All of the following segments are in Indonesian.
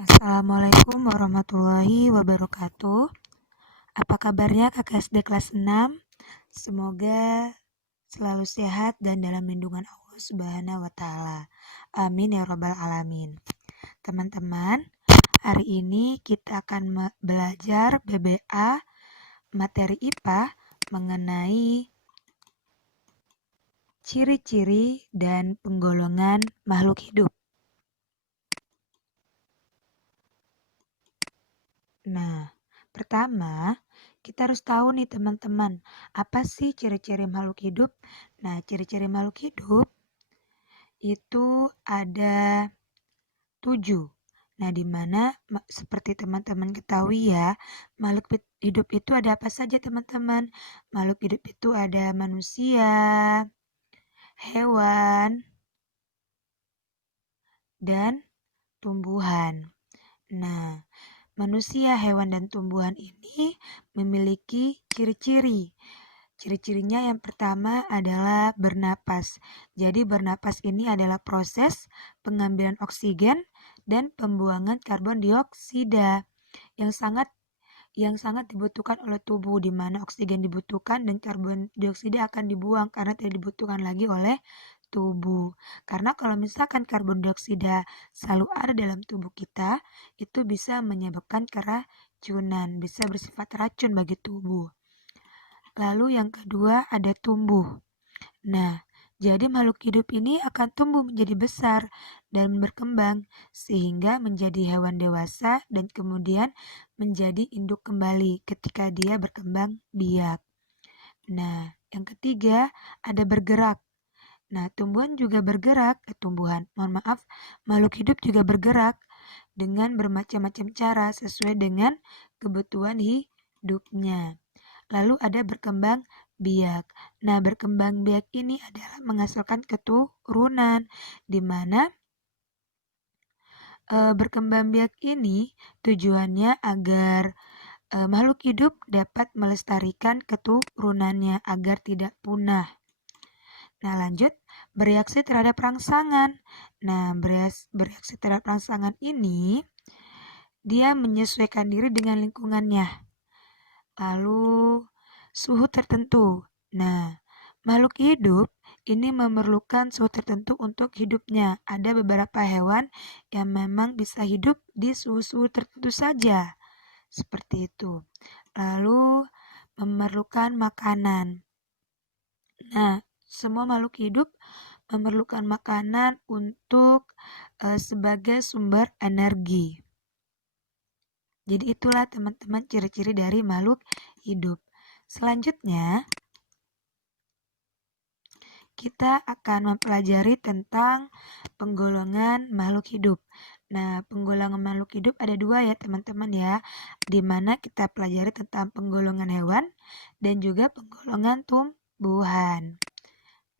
Assalamualaikum warahmatullahi wabarakatuh. Apa kabarnya kakak SD kelas 6? Semoga selalu sehat dan dalam lindungan Allah Subhanahu wa Ta'ala. Amin ya Rabbal 'Alamin. Teman-teman, hari ini kita akan belajar BBA materi IPA mengenai ciri-ciri dan penggolongan makhluk hidup. Nah, pertama, kita harus tahu nih teman-teman, apa sih ciri-ciri makhluk hidup? Nah, ciri-ciri makhluk hidup itu ada 7. Nah, di mana seperti teman-teman ketahui ya, makhluk hidup itu ada apa saja teman-teman? Makhluk hidup itu ada manusia, hewan, dan tumbuhan. Nah, manusia, hewan, dan tumbuhan ini memiliki ciri-ciri. Ciri-cirinya yang pertama adalah bernapas. Jadi bernapas ini adalah proses pengambilan oksigen dan pembuangan karbon dioksida yang sangat dibutuhkan oleh tubuh, di mana oksigen dibutuhkan dan karbon dioksida akan dibuang karena tidak dibutuhkan lagi oleh tubuh. Karena kalau misalkan karbon dioksida selalu ada dalam tubuh kita, itu bisa menyebabkan keracunan, bisa bersifat racun bagi tubuh. Lalu yang kedua ada tumbuh. Nah, jadi makhluk hidup ini akan tumbuh menjadi besar dan berkembang sehingga menjadi hewan dewasa dan kemudian menjadi induk kembali ketika dia berkembang biak. Nah, yang ketiga ada bergerak. Nah, tumbuhan juga bergerak, makhluk hidup juga bergerak dengan bermacam-macam cara sesuai dengan kebutuhan hidupnya. Lalu ada berkembang biak. Nah, berkembang biak ini adalah menghasilkan keturunan, di mana berkembang biak ini tujuannya agar makhluk hidup dapat melestarikan keturunannya agar tidak punah. Nah, lanjut, bereaksi terhadap rangsangan. Nah, bereaksi terhadap rangsangan ini, dia menyesuaikan diri dengan lingkungannya. Lalu, suhu tertentu. Nah, makhluk hidup ini memerlukan suhu tertentu untuk hidupnya. Ada beberapa hewan yang memang bisa hidup di suhu-suhu tertentu saja. Seperti itu. Lalu, memerlukan makanan. Nah, semua makhluk hidup memerlukan makanan untuk sebagai sumber energi. Jadi itulah teman-teman ciri-ciri dari makhluk hidup. Selanjutnya, kita akan mempelajari tentang penggolongan makhluk hidup. Nah, penggolongan makhluk hidup ada 2 ya teman-teman ya, di mana kita pelajari tentang penggolongan hewan dan juga penggolongan tumbuhan.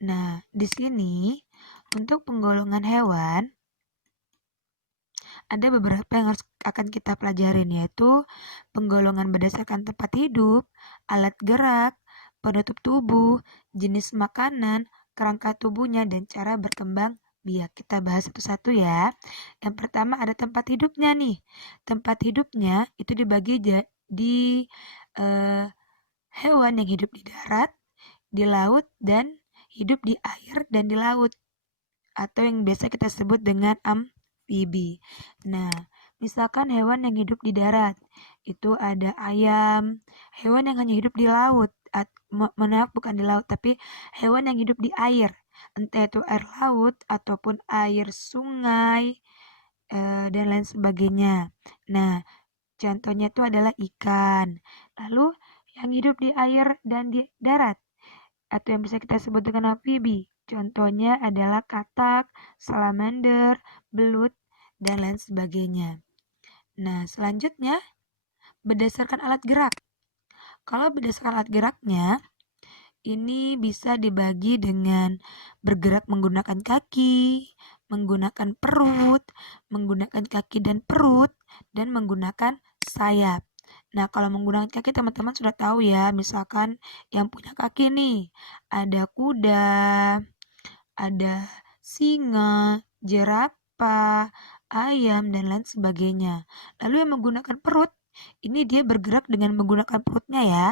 Nah, di sini untuk penggolongan hewan ada beberapa yang akan kita pelajarin, yaitu penggolongan berdasarkan tempat hidup, alat gerak, penutup tubuh, jenis makanan, kerangka tubuhnya, dan cara berkembang biak. Kita bahas satu-satu ya. Yang pertama ada tempat hidupnya nih. Tempat hidupnya itu dibagi di hewan yang hidup di darat, di laut, dan hidup di air dan di laut, atau yang biasa kita sebut dengan amfibi. Nah, misalkan hewan yang hidup di darat, itu ada ayam, hewan yang hanya hidup di laut, maaf bukan di laut, tapi hewan yang hidup di air, entah itu air laut ataupun air sungai, dan lain sebagainya. Nah, contohnya itu adalah ikan. Lalu yang hidup di air dan di darat, atau yang bisa kita sebut dengan amfibi. Contohnya adalah katak, salamander, belut, dan lain sebagainya. Nah, selanjutnya berdasarkan alat gerak. Kalau berdasarkan alat geraknya, ini bisa dibagi dengan bergerak menggunakan kaki, menggunakan perut, menggunakan kaki dan perut, dan menggunakan sayap. Nah, kalau menggunakan kaki teman-teman sudah tahu ya, misalkan yang punya kaki nih, ada kuda, ada singa, jerapah, ayam, dan lain sebagainya. Lalu yang menggunakan perut, ini dia bergerak dengan menggunakan perutnya ya,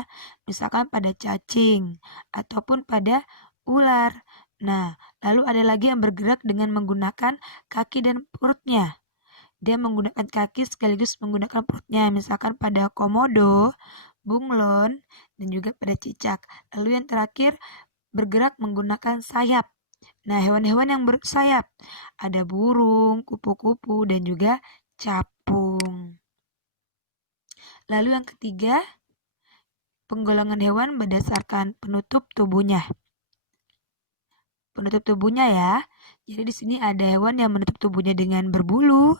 misalkan pada cacing ataupun pada ular. Nah, lalu ada lagi yang bergerak dengan menggunakan kaki dan perutnya. Dia menggunakan kaki sekaligus menggunakan perutnya, misalkan pada komodo, bunglon, dan juga pada cicak. Lalu yang terakhir bergerak menggunakan sayap. Nah, hewan-hewan yang bersayap ada burung, kupu-kupu, dan juga capung. Lalu yang ketiga, penggolongan hewan berdasarkan penutup tubuhnya. Penutup tubuhnya ya. Jadi di sini ada hewan yang menutup tubuhnya dengan berbulu,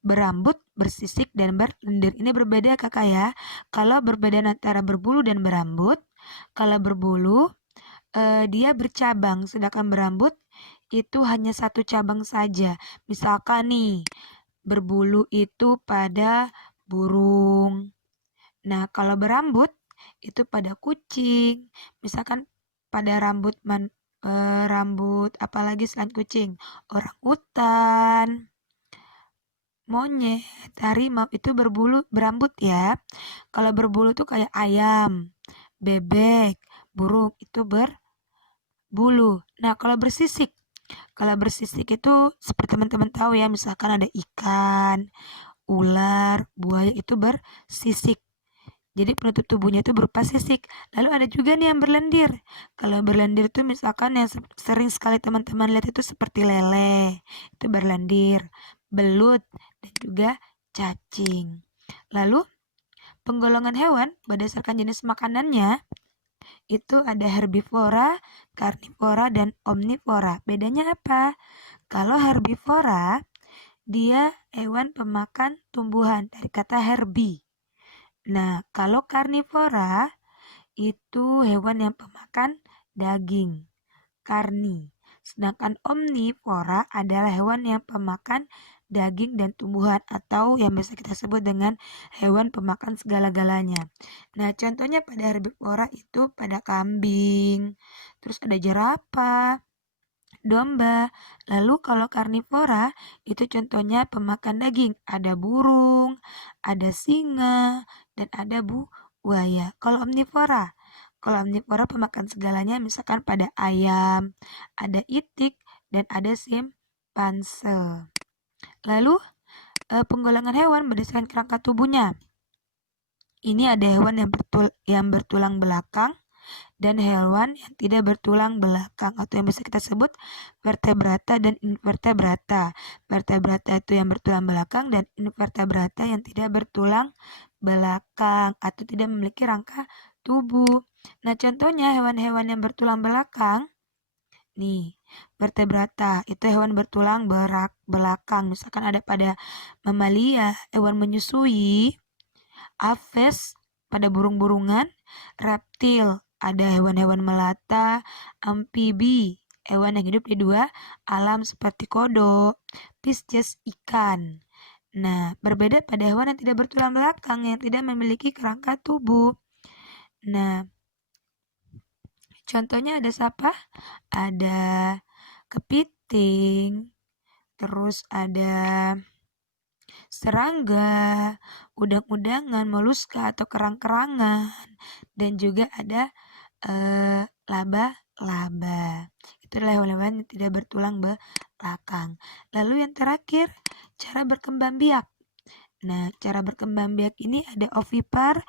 berambut, bersisik, dan berlendir. Ini berbeda kakak ya. Kalau berbeda antara berbulu dan berambut, kalau berbulu dia bercabang, sedangkan berambut itu hanya satu cabang saja. Misalkan nih, berbulu itu pada burung. Nah, kalau berambut itu pada kucing. Misalkan pada rambut apalagi selain kucing, orang utan, monyet, harimau itu berambut ya. Kalau berbulu tuh kayak ayam, bebek, burung itu berbulu. Nah, kalau bersisik itu seperti teman-teman tahu ya, misalkan ada ikan, ular, buaya itu bersisik. Jadi penutup tubuhnya itu berupa sisik. Lalu ada juga nih yang berlendir. Kalau berlendir itu misalkan yang sering sekali teman-teman lihat itu seperti lele, itu berlendir, belut, dan juga cacing. Lalu penggolongan hewan berdasarkan jenis makanannya itu ada herbivora, karnivora, dan omnivora. Bedanya apa? Kalau herbivora, dia hewan pemakan tumbuhan dari kata herbi. Nah, kalau karnivora itu hewan yang pemakan daging, karni. Sedangkan omnivora adalah hewan yang pemakan daging dan tumbuhan atau yang biasa kita sebut dengan hewan pemakan segala-galanya. Nah, contohnya pada herbivora itu pada kambing, terus ada jerapah, domba. Lalu kalau karnivora itu contohnya pemakan daging, ada burung, ada singa, dan ada buaya. Kalau omnivora pemakan segalanya, misalkan pada ayam, ada itik, dan ada simpanse. Lalu penggolongan hewan berdasarkan kerangka tubuhnya. Ini ada hewan yang bertulang belakang dan hewan yang tidak bertulang belakang atau yang bisa kita sebut vertebrata dan invertebrata. Vertebrata itu yang bertulang belakang dan invertebrata yang tidak bertulang belakang atau tidak memiliki rangka tubuh. Nah, contohnya hewan-hewan yang bertulang belakang nih, vertebrata itu hewan bertulang belakang. Misalkan ada pada mamalia, hewan menyusui, aves pada burung-burungan, reptil ada hewan-hewan melata, amfibi hewan yang hidup di dua alam seperti kodok, pisces ikan. Nah, berbeda pada hewan yang tidak bertulang belakang yang tidak memiliki kerangka tubuh. Nah, contohnya ada siapa? Ada kepiting, terus ada serangga, udang-udangan, moluska atau kerang-kerangan, dan juga ada laba-laba. Itu adalah hewan-hewan yang tidak bertulang belakang. Lalu yang terakhir, cara berkembang biak. Nah, cara berkembang biak ini ada ovipar,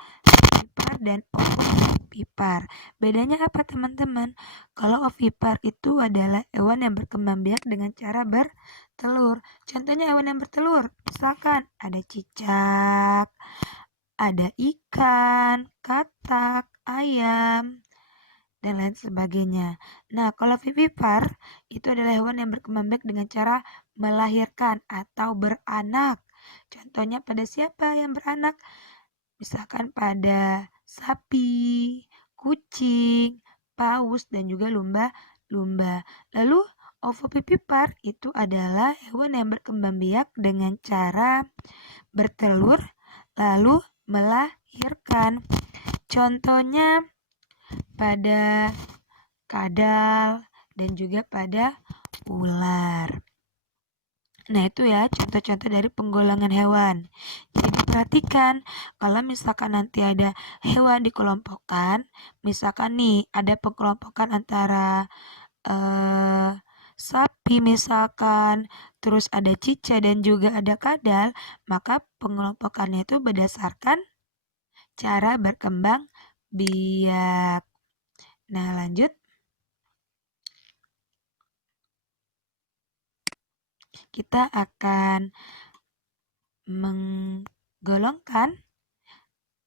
dan ovipar. Bedanya apa teman-teman? Kalau ovipar itu adalah hewan yang berkembang biak dengan cara bertelur. Contohnya hewan yang bertelur, misalkan ada cicak, ada ikan, katak, ayam, dan lain sebagainya. Nah, kalau vivipar itu adalah hewan yang berkembang biak dengan cara melahirkan atau beranak. Contohnya pada siapa yang beranak? Misalkan pada sapi, kucing, paus, dan juga lumba-lumba. Lalu ovovivipar itu adalah hewan yang berkembang biak dengan cara bertelur lalu melahirkan. Contohnya pada kadal dan juga pada ular. Nah, itu ya contoh-contoh dari penggolongan hewan. Jadi perhatikan, kalau misalkan nanti ada hewan dikelompokkan, misalkan nih ada pengelompokan antara eh, sapi misalkan, terus ada cicak dan juga ada kadal, maka pengelompokannya itu berdasarkan cara berkembang biak. Nah, lanjut. Kita akan menggolongkan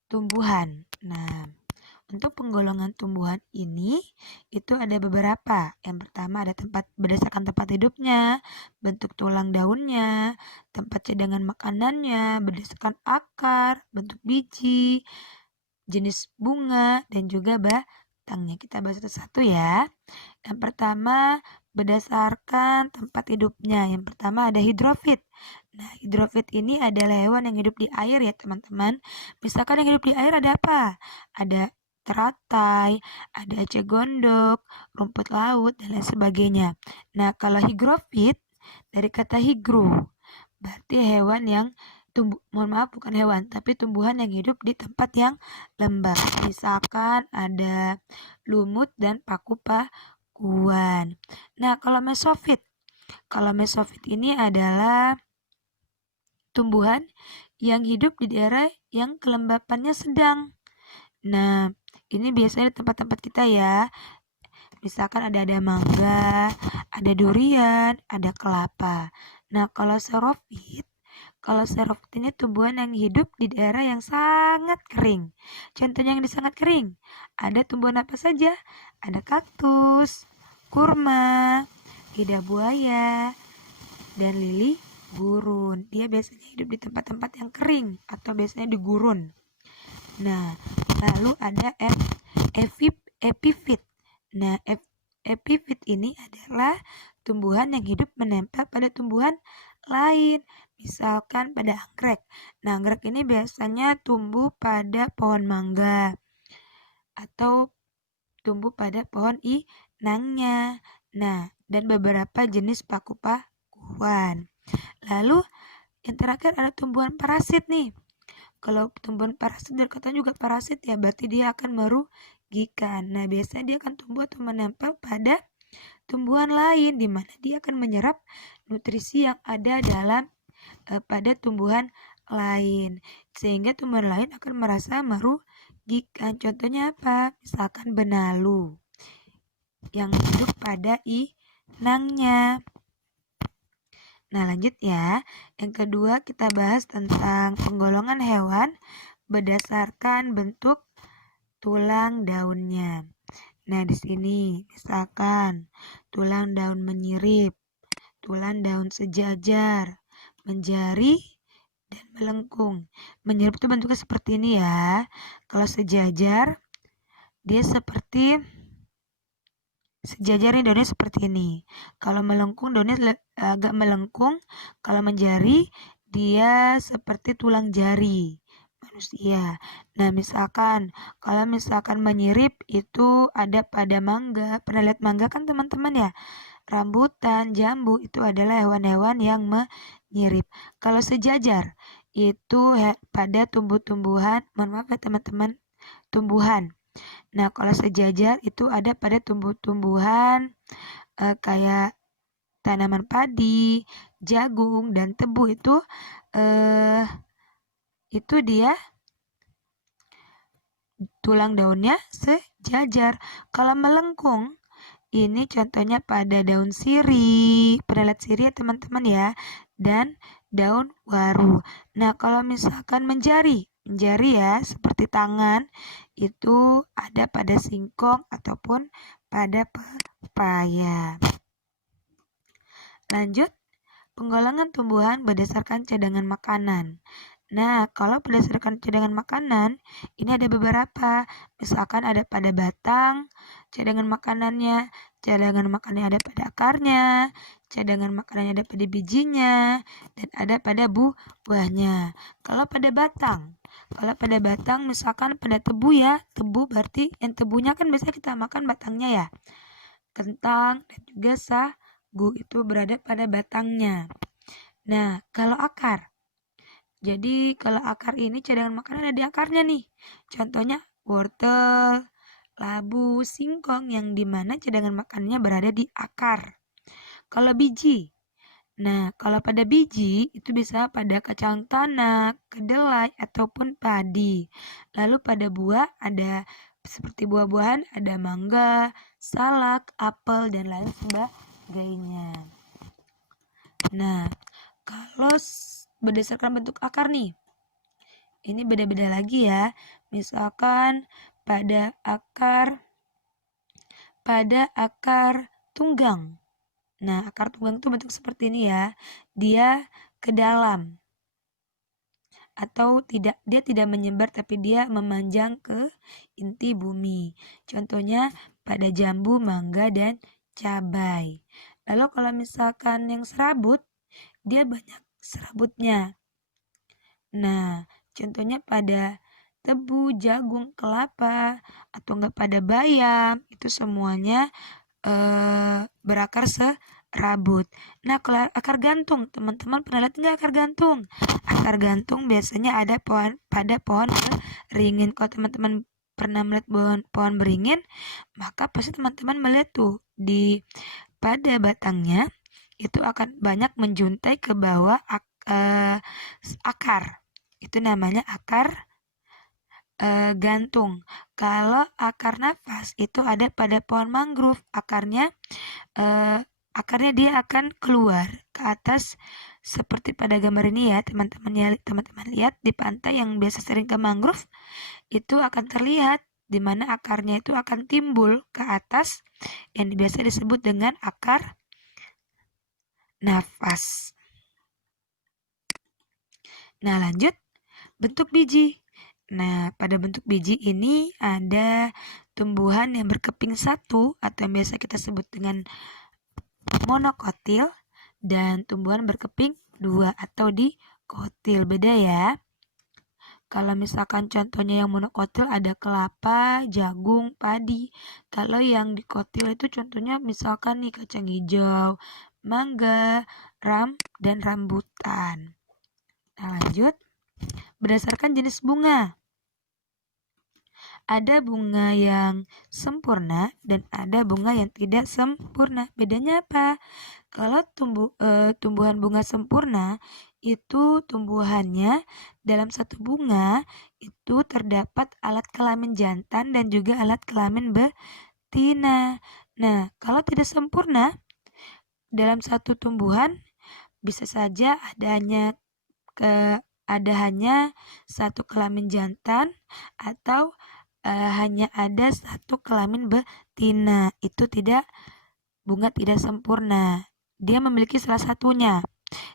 tumbuhan. Nah, untuk penggolongan tumbuhan ini itu ada beberapa. Yang pertama ada tempat berdasarkan tempat hidupnya, bentuk tulang daunnya, tempat cadangan makanannya, berdasarkan akar, bentuk biji, jenis bunga, dan juga batangnya. Kita bahas satu-satu ya. Yang pertama berdasarkan tempat hidupnya. Yang pertama ada hidrofit. Nah, hidrofit ini adalah hewan yang hidup di air ya teman-teman. Misalkan yang hidup di air ada apa? Ada teratai, ada eceng gondok, rumput laut, dan lain sebagainya. Nah, kalau higrofit dari kata higro, berarti hewan yang mohon maaf bukan hewan, tapi tumbuhan yang hidup di tempat yang lembab. Misalkan ada lumut dan paku pakuan. Nah, kalau mesofit ini adalah tumbuhan yang hidup di daerah yang kelembapannya sedang. Nah, ini biasanya di tempat-tempat kita ya. Misalkan ada mangga, ada durian, ada kelapa. Nah, kalau xerophyt ini tumbuhan yang hidup di daerah yang sangat kering. Contohnya yang sangat kering, ada tumbuhan apa saja? Ada kaktus, kurma, lidah buaya, dan lili gurun. Dia biasanya hidup di tempat-tempat yang kering atau biasanya di gurun. Nah, lalu ada epifit. Nah, epifit ini adalah tumbuhan yang hidup menempel pada tumbuhan lain, misalkan pada anggrek. Nah, anggrek ini biasanya tumbuh pada pohon mangga atau tumbuh pada pohon inangnya. Nah, dan beberapa jenis paku-pakuan. Lalu yang terakhir ada tumbuhan parasit nih. Kalau tumbuhan parasit dari kata juga parasit ya, berarti dia akan merugikan. Nah, biasanya dia akan tumbuh atau menempel pada tumbuhan lain di mana dia akan menyerap nutrisi yang ada dalam pada tumbuhan lain. Sehingga tumbuhan lain akan merasa merugikan. Contohnya apa? Misalkan benalu yang hidup pada inangnya. Nah, lanjut ya. Yang kedua kita bahas tentang penggolongan hewan berdasarkan bentuk tulang daunnya. Nah, di sini misalkan tulang daun menyirip, tulang daun sejajar, menjari, dan melengkung. Menyirip itu bentuknya seperti ini ya. Kalau sejajar, dia seperti sejajar nih daunnya seperti ini. Kalau melengkung daunnya agak melengkung. Kalau menjari dia seperti tulang jari manusia. Nah, kalau misalkan menyirip itu ada pada mangga. Pernah lihat mangga kan teman-teman ya? Rambutan, jambu itu adalah hewan-hewan yang menyirip. Kalau sejajar itu pada tumbuh-tumbuhan, mohon maaf ya teman-teman, tumbuhan. Nah, kalau sejajar itu ada pada tumbuh-tumbuhan kayak tanaman padi, jagung, dan tebu itu dia tulang daunnya sejajar. Kalau melengkung, ini contohnya pada daun sirih, pernah lihat sirih ya teman-teman ya, dan daun waru. Nah, kalau misalkan menjari ya seperti tangan itu ada pada singkong ataupun pada pepaya. Lanjut, penggolongan tumbuhan berdasarkan cadangan makanan. Nah, kalau berdasarkan cadangan makanan, ini ada beberapa. Misalkan ada pada batang, cadangan makanannya ada pada akarnya, cadangan makanannya ada pada bijinya, dan ada pada buahnya. Kalau pada batang misalkan pada tebu ya, tebu berarti yang tebunya kan biasanya kita makan batangnya ya. Kentang dan juga sagu itu berada pada batangnya. Nah, kalau akar. Jadi kalau akar ini cadangan makanan ada di akarnya nih. Contohnya wortel, labu, singkong yang dimana cadangan makannya berada di akar. Kalau biji, nah kalau pada biji itu bisa pada kacang tanah, kedelai ataupun padi. Lalu pada buah ada seperti buah-buahan ada mangga, salak, apel dan lain sebagainya. Nah, kalau berdasarkan bentuk akar nih, ini beda-beda lagi ya. Misalkan pada akar tunggang. Nah, akar tunggang itu bentuk seperti ini ya. Dia ke dalam atau dia tidak menyebar tapi dia memanjang ke inti bumi. Contohnya pada jambu, mangga dan cabai. Lalu kalau misalkan yang serabut, dia banyak serabutnya. Nah, contohnya pada tebu, jagung, kelapa, atau enggak pada bayam, itu semuanya berakar serabut. Nah, kalau akar gantung, teman-teman pernah lihat nggak akar gantung? Akar gantung biasanya ada pada pohon beringin. Kalau teman-teman pernah melihat pohon beringin, maka pasti teman-teman melihat tuh pada batangnya itu akan banyak menjuntai ke bawah akar. Itu namanya akar gantung. Kalau akar nafas itu ada pada pohon mangrove. Akarnya dia akan keluar ke atas seperti pada gambar ini ya, teman-teman lihat di pantai yang biasa sering ke mangrove itu akan terlihat di mana akarnya itu akan timbul ke atas yang biasa disebut dengan akar nafas. Nah, lanjut bentuk biji. Nah, pada bentuk biji ini ada tumbuhan yang berkeping satu atau yang biasa kita sebut dengan monokotil dan tumbuhan berkeping dua atau dikotil. Beda ya. Kalau misalkan contohnya yang monokotil ada kelapa, jagung, padi. Kalau yang dikotil itu contohnya misalkan nih kacang hijau, mangga, dan rambutan. Nah, lanjut. Berdasarkan jenis bunga. Ada bunga yang sempurna dan ada bunga yang tidak sempurna. Bedanya apa? Kalau tumbuhan bunga sempurna itu tumbuhannya dalam satu bunga itu terdapat alat kelamin jantan dan juga alat kelamin betina. Nah, kalau tidak sempurna dalam satu tumbuhan bisa saja ada hanya satu kelamin jantan atau hanya ada satu kelamin betina. Itu bunga tidak sempurna. Dia memiliki salah satunya,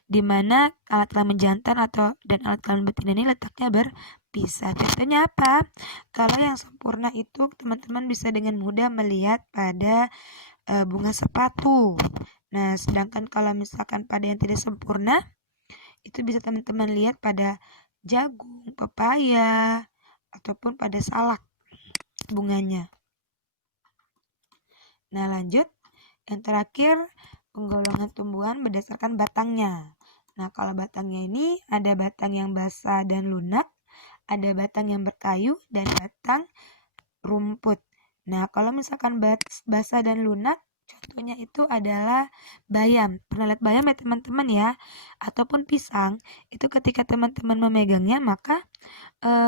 di mana alat kelamin jantan dan alat kelamin betina ini letaknya berpisah. Contohnya apa? Kalau yang sempurna itu teman-teman bisa dengan mudah melihat pada bunga sepatu. Nah, sedangkan kalau misalkan pada yang tidak sempurna, itu bisa teman-teman lihat pada jagung, pepaya, ataupun pada salak bunganya. Nah, lanjut. Yang terakhir, penggolongan tumbuhan berdasarkan batangnya. Nah, kalau batangnya ini ada batang yang basah dan lunak, ada batang yang berkayu, dan batang rumput. Nah, kalau misalkan basah dan lunak, contohnya itu adalah bayam. Pernah lihat bayam ya teman-teman ya? Ataupun pisang, itu ketika teman-teman memegangnya, maka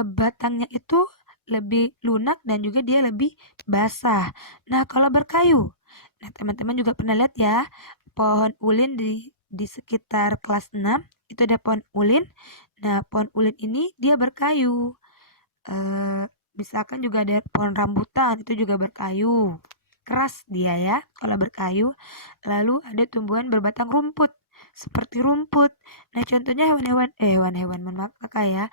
batangnya itu lebih lunak dan juga dia lebih basah. Nah, kalau berkayu, nah teman-teman juga pernah lihat ya, pohon ulin di sekitar kelas 6 itu ada pohon ulin. Nah, pohon ulin ini dia berkayu. Misalkan juga ada pohon rambutan, itu juga berkayu. Keras dia ya kalau berkayu. Lalu ada tumbuhan berbatang rumput seperti rumput. Nah, contohnya hewan-hewan, maaf kakak ya.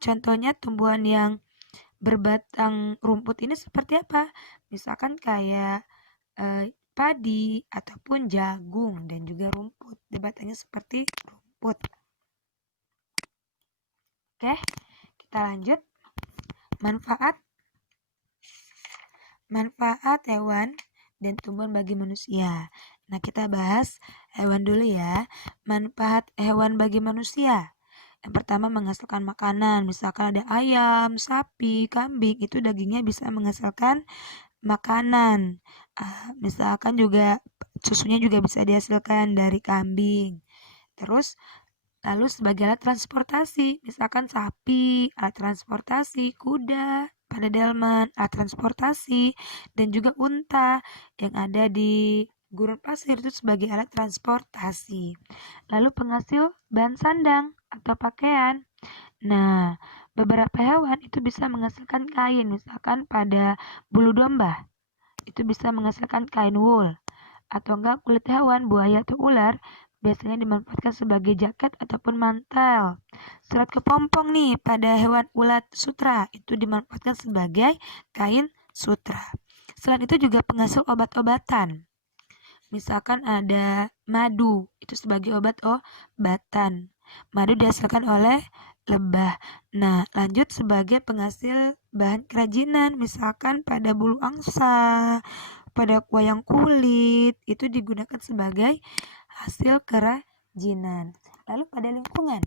Contohnya tumbuhan yang berbatang rumput ini seperti apa? Misalkan kayak padi ataupun jagung dan juga rumput. Batangnya seperti rumput. Oke, kita lanjut. Manfaat hewan dan tumbuhan bagi manusia. Nah, kita bahas hewan dulu ya. Manfaat hewan bagi manusia. Yang pertama menghasilkan makanan, misalkan ada ayam, sapi, kambing, itu dagingnya bisa menghasilkan makanan. Misalkan juga susunya juga bisa dihasilkan dari kambing. Terus lalu sebagai alat transportasi, misalkan sapi, alat transportasi, kuda, pada delman, alat transportasi, dan juga unta yang ada di gurun pasir itu sebagai alat transportasi. Lalu penghasil bahan sandang atau pakaian. Nah, beberapa hewan itu bisa menghasilkan kain, misalkan pada bulu domba itu bisa menghasilkan kain wool, atau enggak kulit hewan, buaya atau ular biasanya dimanfaatkan sebagai jaket ataupun mantel. Serat kepompong nih pada hewan ulat sutra itu dimanfaatkan sebagai kain sutra. Selain itu juga penghasil obat-obatan. Misalkan ada madu, itu sebagai obat-obatan. Madu dihasilkan oleh lebah. Nah, lanjut sebagai penghasil bahan kerajinan, misalkan pada bulu angsa, pada wayang kulit, itu digunakan sebagai hasil kerajinan. Lalu pada lingkungan.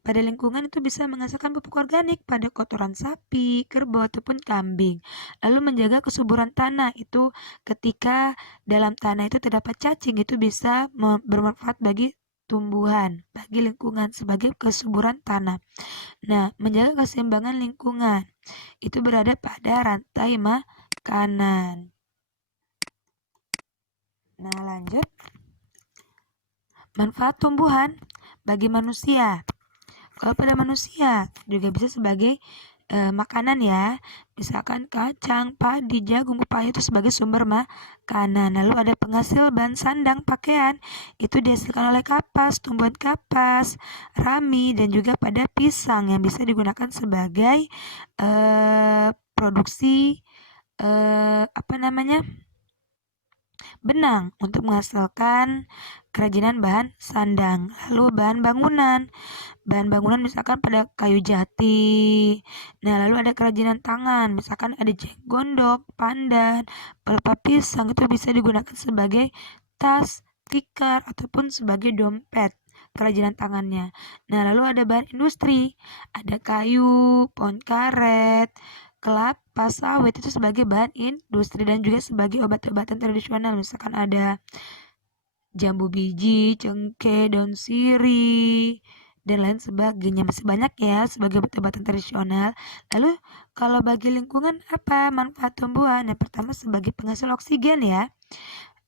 Pada lingkungan itu bisa menghasilkan pupuk organik pada kotoran sapi, kerbau, ataupun kambing. Lalu menjaga kesuburan tanah itu ketika dalam tanah itu terdapat cacing itu bisa bermanfaat bagi tumbuhan, bagi lingkungan sebagai kesuburan tanah. Nah, menjaga keseimbangan lingkungan itu berada pada rantai makanan. Nah, lanjut. Manfaat tumbuhan bagi manusia. Kalau pada manusia juga bisa sebagai makanan ya. Misalkan kacang, padi, jagung, pepaya itu sebagai sumber makanan. Lalu ada penghasil bahan sandang pakaian. Itu dihasilkan oleh kapas, tumbuhan kapas, rami, dan juga pada pisang yang bisa digunakan sebagai produksi benang untuk menghasilkan kerajinan bahan sandang. Lalu bahan bangunan. Bahan bangunan misalkan pada kayu jati. Nah, lalu ada kerajinan tangan, misalkan ada gondok, pandan, pelepah pisang itu bisa digunakan sebagai tas, tikar, ataupun sebagai dompet kerajinan tangannya. Nah, lalu ada bahan industri, ada kayu, pohon karet, kelapa sawit itu sebagai bahan industri dan juga sebagai obat-obatan tradisional, misalkan ada jambu biji, cengkeh, daun sirih, dan lain sebagainya. Masih banyak ya sebagai obat-obatan tradisional. Lalu kalau bagi lingkungan apa manfaat tumbuhan? Yang pertama sebagai penghasil oksigen ya.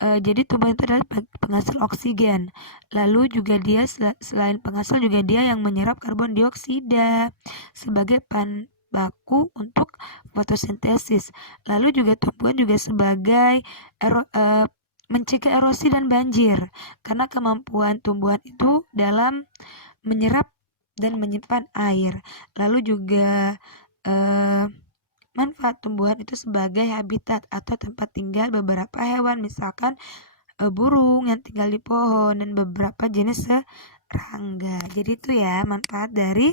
Jadi tumbuhan itu adalah penghasil oksigen. Lalu juga dia selain penghasil juga dia yang menyerap karbon dioksida sebagai baku untuk fotosintesis. Lalu juga tumbuhan juga sebagai mencegah erosi dan banjir karena kemampuan tumbuhan itu dalam menyerap dan menyimpan air. Lalu juga manfaat tumbuhan itu sebagai habitat atau tempat tinggal beberapa hewan, misalkan burung yang tinggal di pohon dan beberapa jenis serangga. Jadi itu ya manfaat dari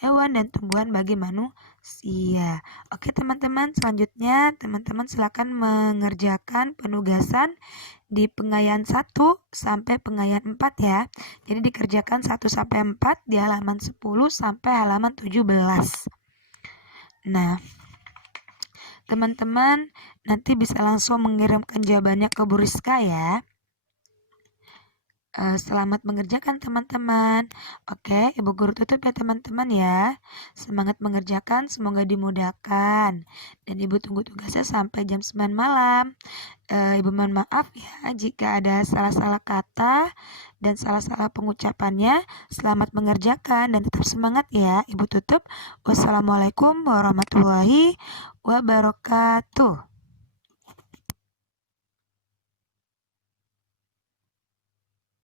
hewan dan tumbuhan bagi manusia. Oke teman-teman, selanjutnya teman-teman silakan mengerjakan penugasan di pengayaan 1 sampai pengayaan 4 ya. Jadi dikerjakan 1 sampai 4 di halaman 10 sampai halaman 17. Nah, teman-teman nanti bisa langsung mengirimkan jawabannya ke Bu Rizka ya. Selamat mengerjakan teman-teman. Oke, Ibu Guru tutup ya teman-teman ya. Semangat mengerjakan, semoga dimudahkan. Dan Ibu tunggu tugasnya sampai jam 9 malam. Ibu mohon maaf ya jika ada salah-salah kata dan salah-salah pengucapannya. Selamat mengerjakan dan tetap semangat ya. Ibu tutup. Wassalamualaikum warahmatullahi wabarakatuh.